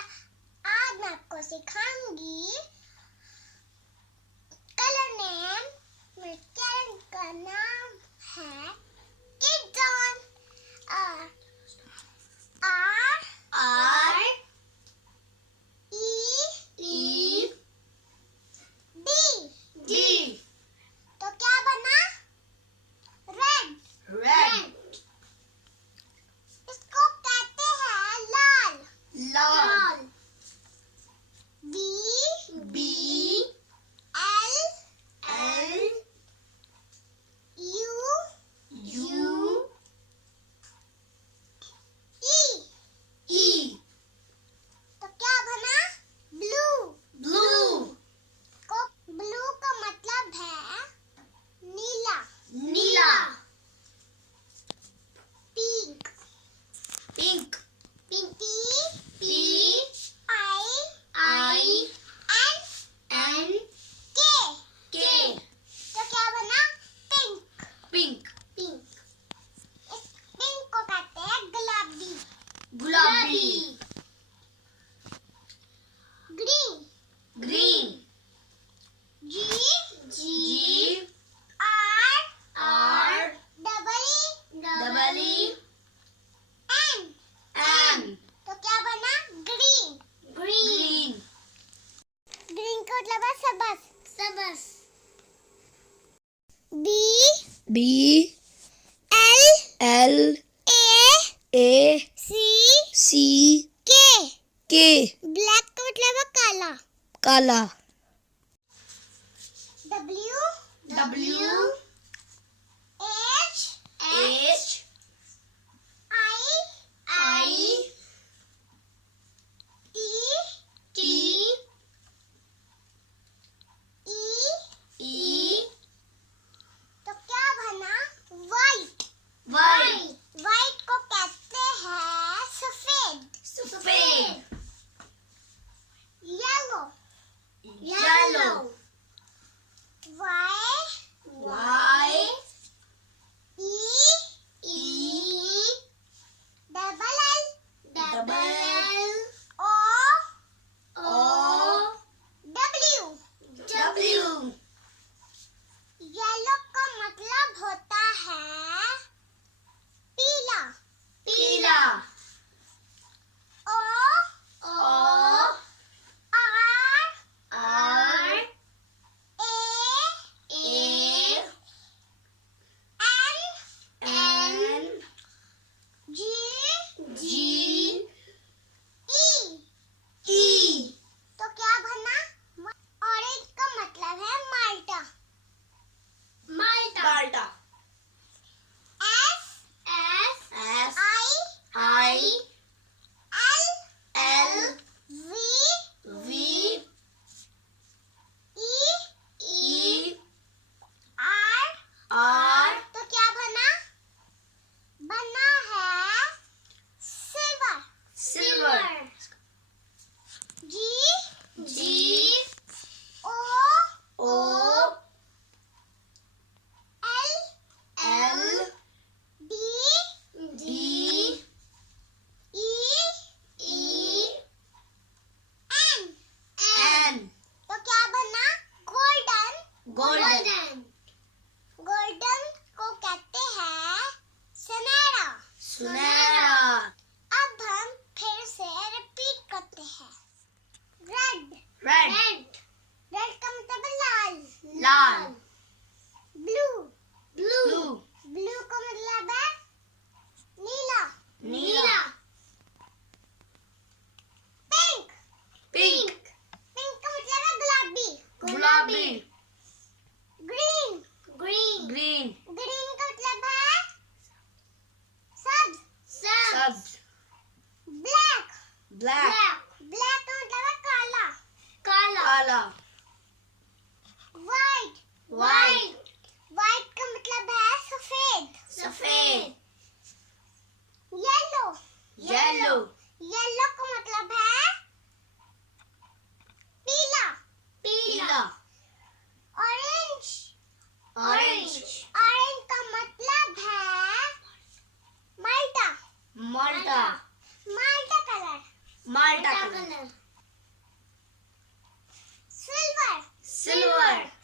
आज मैं आपको सिखाऊंगी कलर नेम। मेरे चैनल का नाम है kids on. R E D। तो क्या बना? रेड। इसको कहते हैं लाल। B L U E। तो क्या बना? ब्लू। ब्लू का मतलब है नीला। Pink P I N K। तो क्या बना? पिंक। इस पिंक को कहते हैं गुलाबी। Green G R N। तो क्या बना? ग्रीन। ग्रीन का मतलब है सबस। B L A C K। Black का मतलब है काला। W H I T E। तो क्या बना? वाइट को कहते हैं सफेद। Yellow Y E double L O W। Yellow का मतलब होता है पीला। O R A N G E। तो क्या बना? ऑरेंज का मतलब है माल्टा। S I L V E R। तो क्या बना है silver. G O L D E N। तो क्या बना? गोल्डन को कहते हैं सुनहरा। अब हम फिर से रिपीट करते हैं। रेड का मतलब है लाल। ब्लू का मतलब है नीला। पिंक का मतलब है गुलाबी। ग्रीन का मतलब है सब्ज। ब्लैक का मतलब है काला। वाइट का मतलब है सफेद। येलो का मतलब है पीला। ऑरेंज का मतलब है माल्टा कलर। माल टाकणं. सिल्वर. सिल्वर.